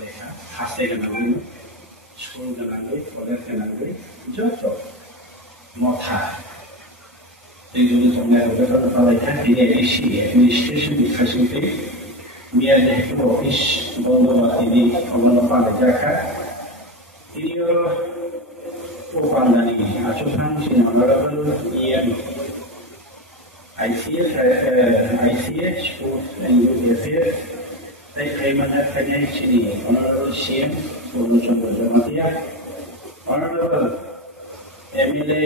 लेखा हास्ते गोनाङै स्कुल गोनाङै कलेज गोनाङै जत' मथा जोंनि संनाय बोथोराव फरायसा बिएससि एडमिनिस्ट्रेशन बिखासुंखै मिया जेहेतु अफिस बन्द'बातिनि खामानि बानायजाखा दिनियो Upandani, Achupan, Honorable Ian ICH, and UPFF, they came and financially Honorable CM, Solution Jamatia, Honorable MLA,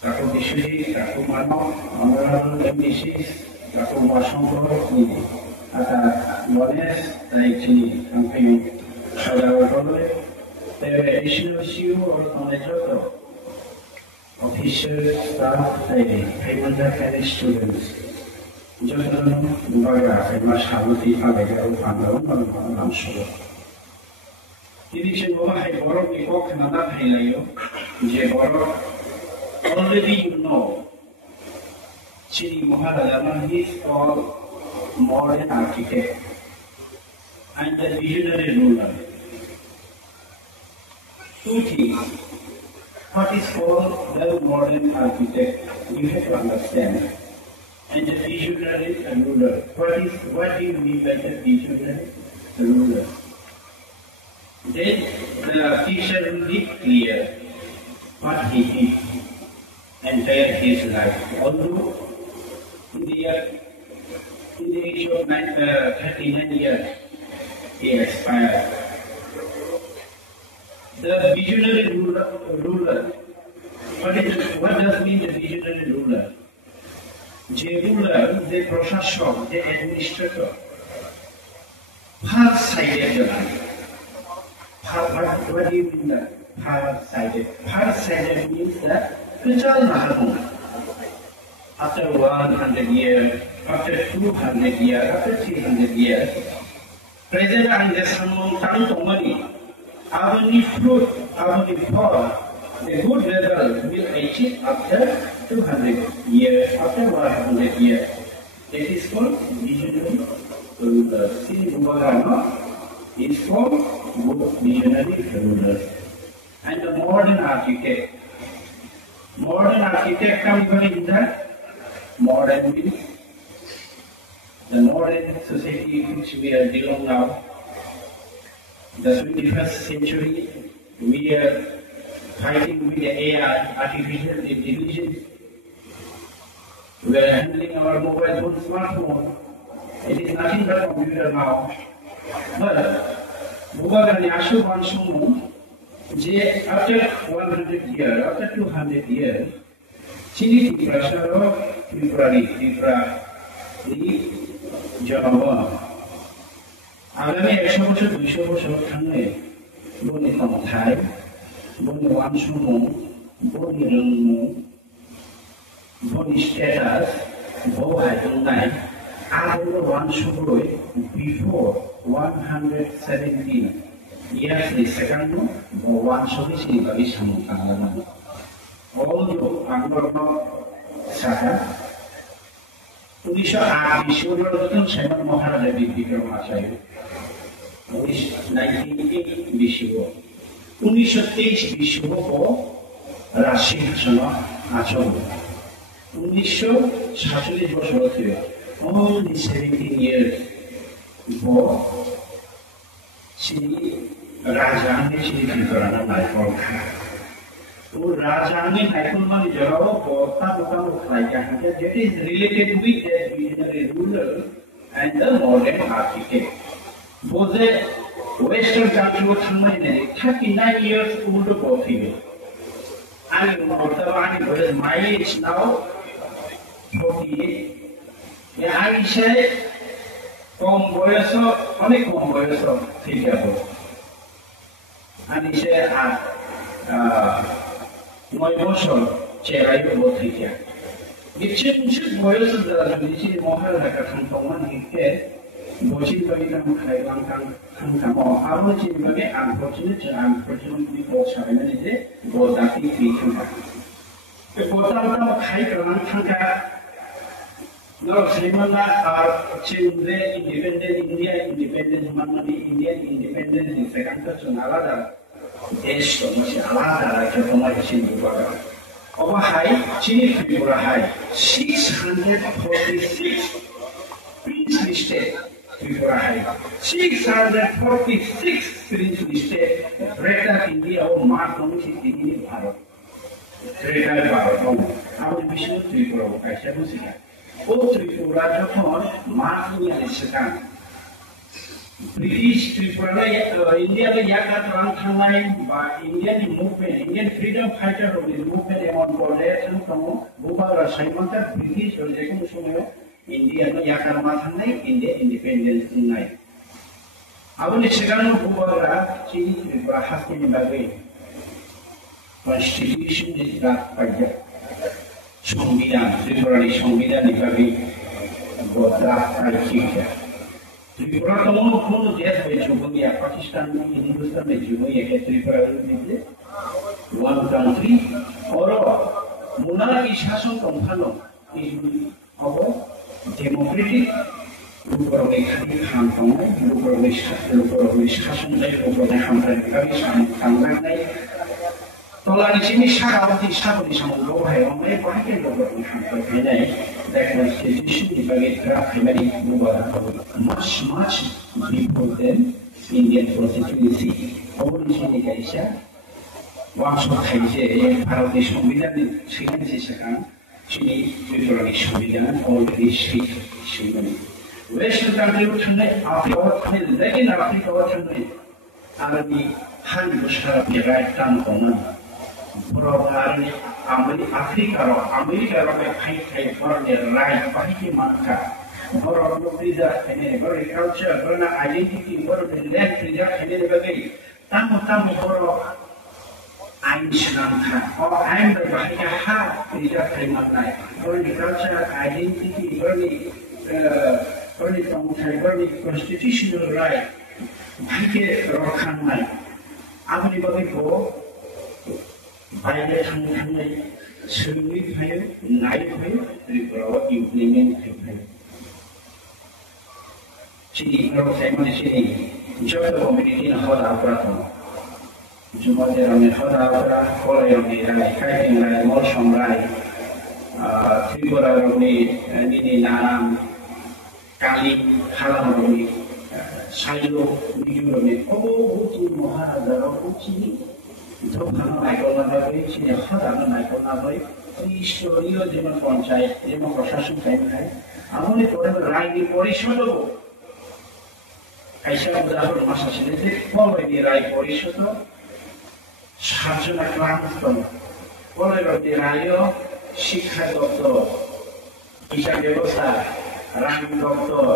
Taku Bishuri, Taku Mano, Honorable MBCs, Taku Washington, Ata Lones, actually, campaign, Shadar there were additional issue or knowledge official staff, payment and students. Just Baga, I must have the Pagaga and I'm sure. Division of Hyboro, we walk another Hilayo, Jeboro, already you know. Chini Mohadama, he is called modern architect and the visionary ruler. Two things. What is called the modern architect? You have to understand. And the visionary ruler. What do you mean by the visionary ruler? Then the teacher will be clear what he did entire his life. Although in the age of 39 years, he expired. The visionary ruler. What does mean the visionary ruler? The ruler, the professor, the administrator. Far-sighted. What do you mean that? Far-sighted. Far-sighted means that after 100 years, after 200 years, after 300 years, present and the sun Avani fruit, Avani fall, the good result will achieve after 200 years, after 100 years. That is called visionary ruler. See, Bhagavana is called visionary ruler. And the modern architect. Modern architect comes in that modern means the modern society which we are dealing now. The 21st century, we are fighting with the AI, artificial intelligence. We are handling our mobile phone, smartphone. It is nothing but computer now. But, Bhagavani Ashuban Sumu, after 100 years, after 200 years, Chini Tiprasharo, Tripura, Janava. আগামী 100 বছর 200 বছর থাকলে বনি ক্ষমতায় বনি ওয়ানসমু বনি রংমু বনি status বউ হাইতুনাই আরো ওয়ানসমুই before 117 years the second ওয়ানসমুই সিবাবি সামু কালানা অলদো আন্দোলন সাহা 1908 বিশ্ববিদ্যালয় সেনা মহারাজা বিক্রমাচার্য 1998 বিশ্বব 1923 বিশ্বব রাশি শাসন আচরণ 1947 বছর থেকে only 17 years before Shri রাজাঙ্গে Shri ত্রিপুরানা নাইকল তো রাজাঙ্গে নাইকল মানে জড়াও বর্তা মোটামো খাইকা হাতে that is related with the visionary ruler and the modern architect. Boze Western country was 39 years old both people. I mean, because my age now 48. I say, কম বয়স অনেক কম বয়স ঠিক আছে আমি সে 9 বছর চেরাই ঠিক আছে 이제 무슨 보여서다 이제 뭐하러 같은 동안 이렇게 모집거리랑 가이랑 항상 아버지 분의 안포지는 저 안포지는 우리 보시면 이제 보다기 뒤쪽다 보다보다 가이랑 항상 No, Srimana are children independent India, independent Manmani, Indian independence in second person Alada. Desh to much Alada, like a Tomachi Bubaga. Over high, Chini Tripura high, 646 princely state, Tripura high, 646 princely state, Greater India or Martonichi in Bharat. Greater Bharat, our mission Tripura, I shall see. ও ত্রিপুরা যখন মাঠ নিয়ে এসেছেন British Tripura ইন্ডিয়াতে ইয়াকাত run থানায় বা Indian movement Indian freedom fighter movement এমন বলে তখন বুবারা সাইমন্তা ব্রিটিশ যে কোনো সময় ইন্ডিয়ান ইয়াকার মাথান নাই ইন্ডিয়া ইন্ডিপেন্ডেন্স নাই আবনি সেখানে বুবারা চিনি ত্রিপুরা হাসিনি বাগে কনস্টিটিউশন যেটা পাইয়া সংবিধান ত্রিপুরার সংবিধান হিসাবে বদলা রাখিয়া ত্রিপুরা তো কোনো দেশ হয়েছে বলিয়া পাকিস্তান হিন্দুস্তানের জীবনী একে ত্রিপুরার মধ্যে ওয়ান কান্ট্রি অর মোনার্কি শাসন কমফানো হব ডেমোক্রেটিক লোকরবে খালি খান কমায় লোকরবে শাসন চাই লোকরবে সন্ত্রাসী সাংবাদ নাই তলানি চিনি সারাবতী সাগরী সমগ্র হয় অনেক অনেকের লোকরবে সন্ত্রাসী নাই that constitution debated primary much before then Indian constituency. Originally, Asia, once of Asia, ভারতের সংবিধান সেখানে সেখানে তিনি ত্রিপুরার সংবিধান অলরেডি সেখানে ওয়েস্টার্ন কান্ট্রি উঠনে আফ্রিকা দেখেন আফ্রিকা উঠনে আরবি হানি বসারা রাইট টান কোনা বড় কারণে আমেরিকার খাই ধরনের রাইট বাহিনী মানকা বড় প্রিজার্ভ এনে বড় কালচার বড় আইডেন্টিটি বড় ল্যান্ড প্রিজার্ভ এনে দেবে তামো বড় আইন শান্তা ও আইন বাহিনী হা প্রিজার্ভ এনে মানায় বড় কালচার আইডেন্টিটি বড় তমথাই বড় কনস্টিটিউশনাল রাইট ভাইকে রক্ষা নাই আপনি বলেন বাইরে থাকলে শ্রমিক হয়ে নাইট হয়ে ত্রিপুরাও ইমপ্লিমেন্ট হয়ে চিনি মানে চিনি যত কমিউনিটি হওয়া অপরাধ যুবদের আমি হওয়া অপরাধ করে আমি খাইতে নাই মল সম্রাই ত্রিপুরার আমি নিনি নারাম কালী খালামরমি সাইল মিজুরমি অবভূত মহারাজার চিনি যখন নাইকলনা হবে সেটা হঠাৎ নাইকলনা হয় ত্রিস্তরীয় যেমন পঞ্চায়েত যেমন প্রশাসন খায় আমাদের পরে রায়নি পরিষদ আইসা উদাহরণ ভাষা ছিল যে পরে রায় পরিষদ সার্জনা ক্লান্ত পরবর্তী রায় শিক্ষা দপ্তর বিচার ব্যবস্থা রায় দপ্তর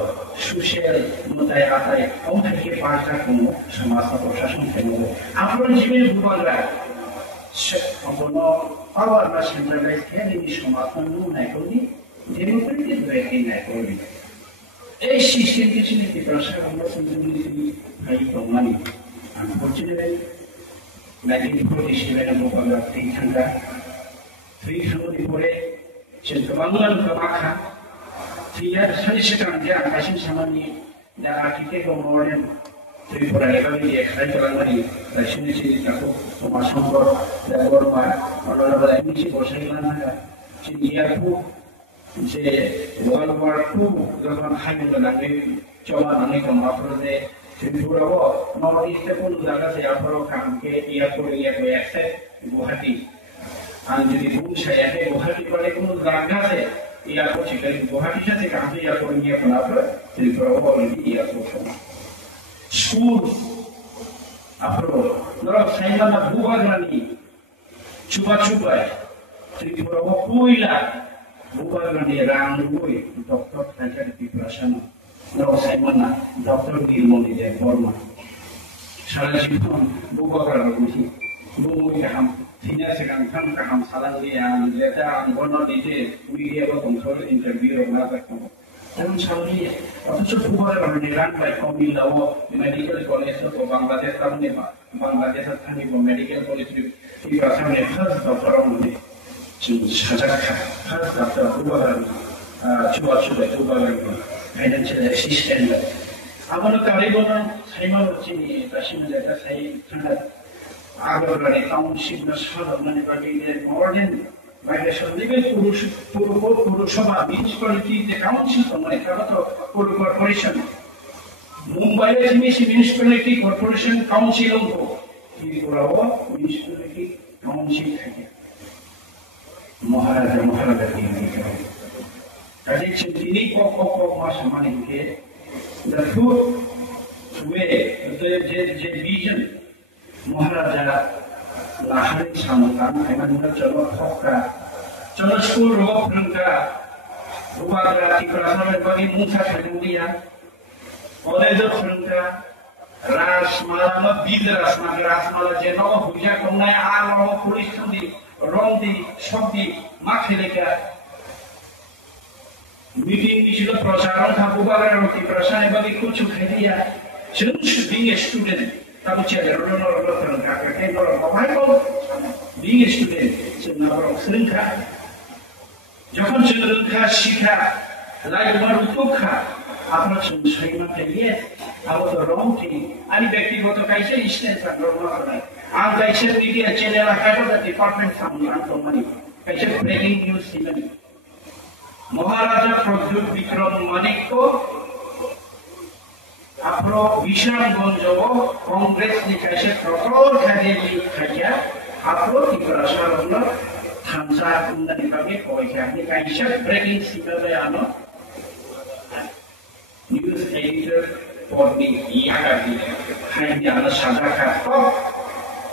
সুশেল মোতায় আতায় অনেকে পাল্টা কোনো সমাজ প্রশাসন কেন্দ্র আপনার জীবনে ভূগোলরা সম্পূর্ণ পাওয়ার বা সেন্ট্রালাইজ খেয়ে সমাধান নাই করবি ডেমোক্রেটিক ব্যক্তি নাই করবি এই সিস্টেম কিছু নীতি প্রসার আমরা সিম্পলি ভাই প্রমাণী আনফর্চুনেটলি 1947 মোকাবিলা তিন ঘন্টা পরে সে বাংলার মাখা Tidak sekarang dia kasih sama ni dan arsitek kemudian Tripura legal dia kerja jalan lagi dari sini aku masuk dan korban orang ini sih bosan mana sini aku je World War II zaman hanya lagi coba nanti kemana deh Tripura wo nomor itu pun jaga saya perlu kamke ia accept Guwahati jadi pun saya Guwahati pada pun jaga saya airport সেখানে গুয়াহাটির সাথে কাছে এয়ারপোর্টে গিয়ে ফেলা পরে Tripura already airport school আপনার ধরো সাইমানা ভূভাগরানি চুবায় ত্রিপুরা কইলা ভূভাগরানি রাংরুই ডক্টর থাকার প্রিপারেশন ধরো সাইমানা ডক্টর নীলমণি দেব বর্মা সারা জীবন ভূভাগরানি বুঝি বুমুই গাহাম Sehingga sekarang kaham salah dia lihat ang bono di media ko kontrol interview melakukan kamu. Jangan salah dia. Atau cukup orang orang baik kami lawo medical college atau Bangladesh tahun ni Bangladesh tahun ni medical college di kawasan ni khas doktor orang ni. Sejak khas doktor orang cuba-cuba itu bagaimana financial assistance. Abang karibonan saya mahu cini, tapi menjaga saya sangat agak berani township nasional mana bagi dia modern. Bagi sebagai puru sabah municipality the council mereka atau puru corporation. Mumbai ini si municipality corporation council untuk di Pulau municipality council saja. Maharaja ini. Jadi sendiri kok masuk mana ke? The food way, the vision, Maharaja lahir samukan, ayman jalo hoka, jalo school rock nangka, rupa di kelas bagi musa kemudian, oleh itu nangka, rasmala rasmala jeno hujan kemana alam polis di rong di shop di makeleka. Meeting issue प्रसारण था बुबागर रोटी प्रसारण बगी कुछ खरीदिया since being a student tahu cakap orang terangkat kerana orang bapak being a student senang serangkat jangan serangkat sikap lagi baru tukar apa saya nak lihat apa orang ti ani व्यक्ति को तो कैसे stand कर रहा है आप कैसे media channel का डिपार्टमेंट सामने तो मनी कैसे ब्रेकिंग न्यूज़ सीमनी Maharaja Pradyut Vikram Manik ko apro Vishamganjo Congress ni kaise protol khadeli khajya apro ti prasarana thamsa kundani bage koisa ni kaise breaking sigabe ano news editor for the yaga di haidi ana sadaka to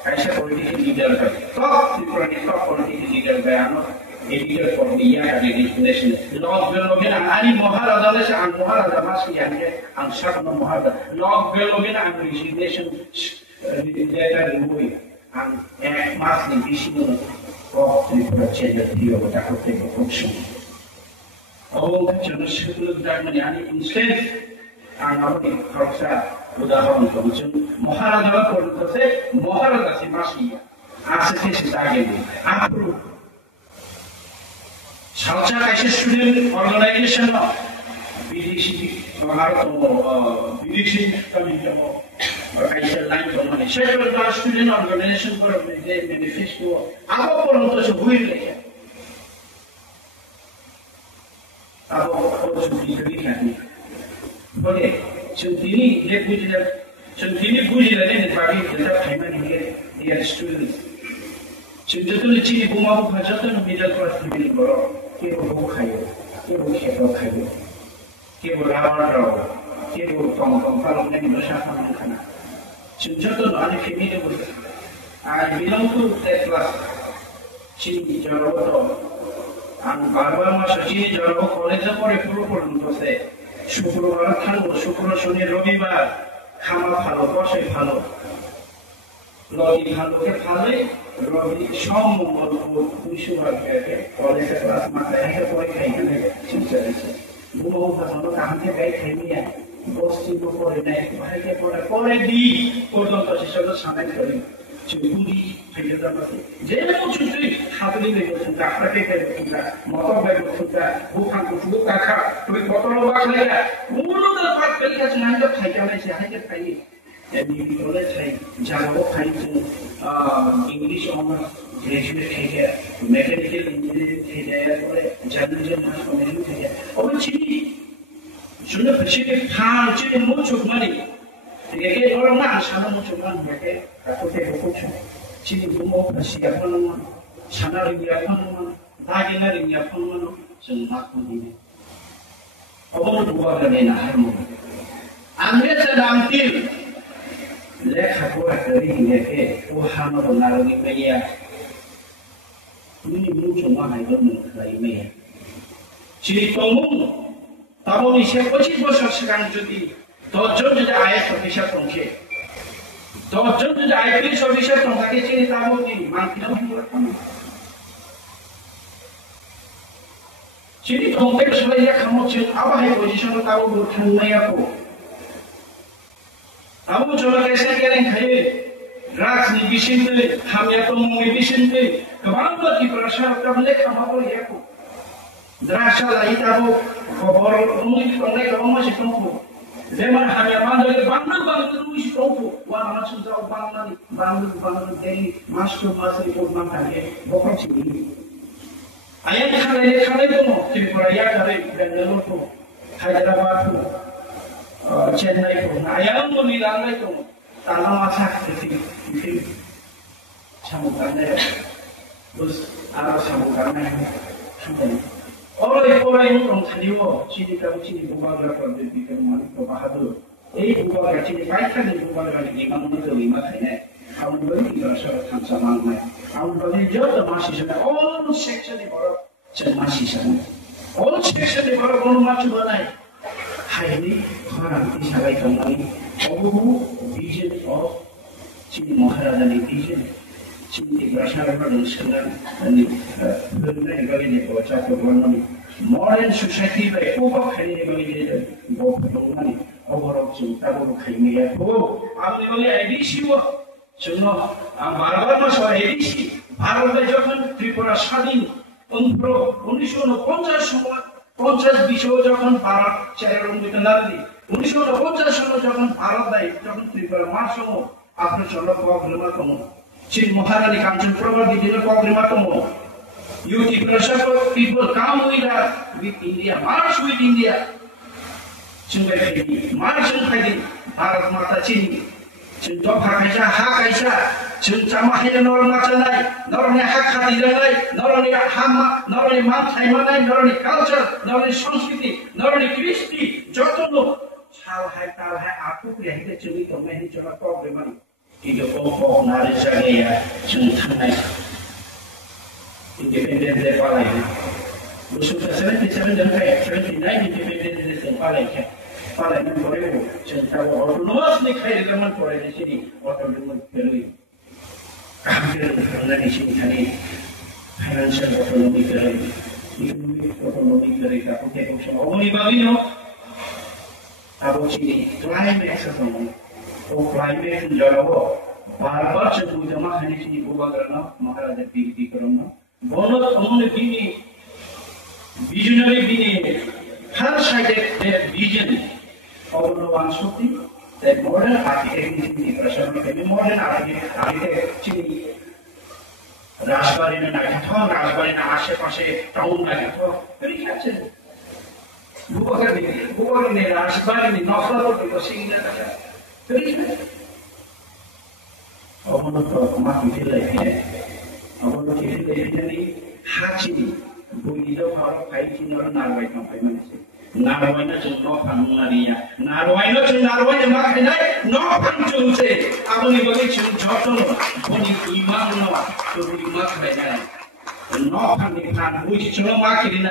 kaise political leader ka to political leader ba ano editor for the yaga di nation log belogena ani Maharaja se an Maharaja masi yanke an sakno Maharaja log belogena an resignation letter remove an ek mas ni bisino ko ni project dio ta ko te function all the general government ani instead an amri khorsa udaharon korchun Maharaja ko se Maharaja se masi asake se tage approve Salsa kaise student organization no BDC Bharat BDC committee no kaise line to mane several student organization for the manifesto abo poronto se huile abo poronto dikri khani bole sentini bujila ne bagi jeta family here dear students Cintatul ciri bunga bukan jatuh middle class family bro, kira bukan kayu, kira rawat raw, kira tong kalau ni dosa sama kana. Cintatul ada family bro, bilang tu kelas ciri jauh tu, barbar masa ciri jauh college pore puru tu se, syukur shoni robibar, kama phalo, kosai phalo, lagi phalo ke phalo. Robi সম্মত পুরুষবার থেকে কলেজে class মাথায় এসে পড়ে খাইখানে চিন্তা রয়েছে বুড়ো ভাষণ কাহাতে গাই খাইমিয়া বস্তি করে নেয় ভাইকে পরে দি পর্যন্ত সেসব সামনে করি চুরি ফেলে যাবে যে কিছু তুই হাতলি দেখছেন আপনাকে দেখছেন মত দেখছেন বুখান বুকা খা তুই কত বাক লাগা মুলো তো পাক করে কাছে নাই তো খাইতে হাইতে খাই এমনি বলে চাই জানো খাইতে English honors graduate থেকে mechanical engineering থেকে journalism transformation থেকে ওই চিনি শুনে পেছনে ফাল চিনি মুচুক মানে থেকে বড় না সাদা মুচুক মানে থেকে কোতে কোচু চিনি বুমো ফাসি এখন সানার ইয়া এখন দাগিনার ইয়া এখন जों मा खालामनो अबोर दुआगने ना हारमो आंगे सदांतिल लेखा फरा करिने के ओ हानो नारनि मैया नि मुचो मा हायदो नखाय मैया चिरि तंगु ताबोनि से 25 বছর सिगां जुदि 10 জন যদি আইএস অফিসার থাকে 10 জন যদি আইপিএস অফিসার থাকে চিনি তাবोनि মানকিনা Jadi konteks saya kamu cek apa yang posisi kamu berkenai aku. Kamu coba kisah kalian kaya ras ni bisin tu, kami atau mau bisin tu, kemana buat di perasaan kamu lek kamu boleh aku. Drasha la itabo kobor nungi kongai kamu masih tunggu. Zaman hanya mandor bandu nungi tunggu. Wan masuk jauh bandu dari masuk ikut makan ya. Bokor sini. Ayat kali tu mo. Tripura ya kali Bengaluru tu, Hyderabad tu, Chennai tu. Ayat tu ni langai tu. Tanah masak itu samukannya. Terus arah samukannya sudah. Orang yang tadiwo ciri kamu ciri bubaga kalau di kemana kau bahadur. Bubaga ciri baik kan bubaga ni kamu tu lima kene. Kamu beri kita syarat sama mana. Kamu beri jauh masih sana. All section di bawah masih sana. All section di bawah kamu macam mana? Hari ini orang Israel kamu ni. Oh, vision of ciri Maharaja ni vision. Ciri berasal dari sekarang ni benar bagi dia baca program modern society by over kali ni bagi dia program ni overall cinta baru kali ni ya. Oh, apa ni bagi edisi wa? Cuma baru masuk edisi. Baru bejokan Tripura Sadin untuk 1950 semua 50 bisho যখন ভারত চারের বিকলাঙ্গি 1950 সালে যখন ভারত দেয় যখন ত্রিপুরা মাসম আপনার চন্দ্র প্রবলেমা কম Chin Maharani Kanchan Prabha did a programatomo. You people come with India, march with India. Chungay, march and Hadi, Bharat Mata Chin, Chindok Hakaisha, Hakaisha, Chintamahan nor Matanai, nor any Hakati, nor any Hama, nor any Mount Haimanai, nor any culture, nor any Sanskiti, nor any Christi, Jotono. How have appropriated to me to manage a problem? Itu pokok nari saya contohnya independen dari palai. Usul saya 77 dan 79 independen dari palai. Palai itu boleh contoh autonomous ni kaya zaman boleh di sini autonomous beli. Hampir dari sini tadi financial autonomy beli, economic autonomy beli. Aku tengok semua. Omni bagino. Aku sini climate sesuatu. वो climate जलवायु बार-बार से जमा करने की बुआ करना महाराजा पीढ़ी करना बहुत उन्होंने भी विजनरी भी हर साइड विजन और लोग शक्ति मॉडर्न आर्किटेक्चर की प्रश्न में मॉडर्न आर्किटेक्चर राजबाड़ी में नाके था राजबाड़ी में आशे-पाशे टाउन नाके था फिर क्या चले बुआ करने राजबाड़ी में नौकरी तो सिंगल था Terima. Orang tu mahu filai ni. Orang tu filai ni haji. Buli tu orang kaya ni orang narwai sampai mana sih? Narwai na cuma nopan naria. Narwai na cuma narwai je mak ni nopan cuma se. Abu ni bagi cuma jodoh. Buli imam no. Tu imam kaya. Nopan ni kan buli cuma mak ni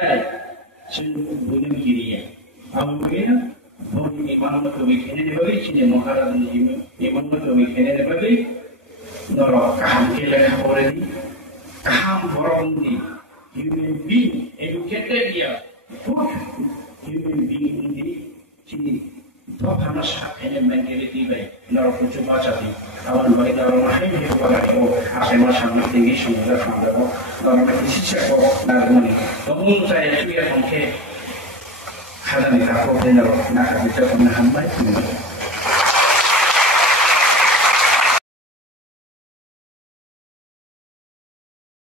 cuma buli kiri. Abu ni Boni imam tu mikirnya ni bagi cina Maharaj ni imam tu mikirnya ni bagi noro kaham kela kahore ni kaham borong ni human being educated dia good human being ni cini tu panas hanya mentaliti baik noro kucu baca ni awal bagi noro mahir ni pada itu asal macam tinggi sudah sampai noro kisi siapa noro ni namun saya juga mungkin Karena kita kau benar nak kita pernah hambai.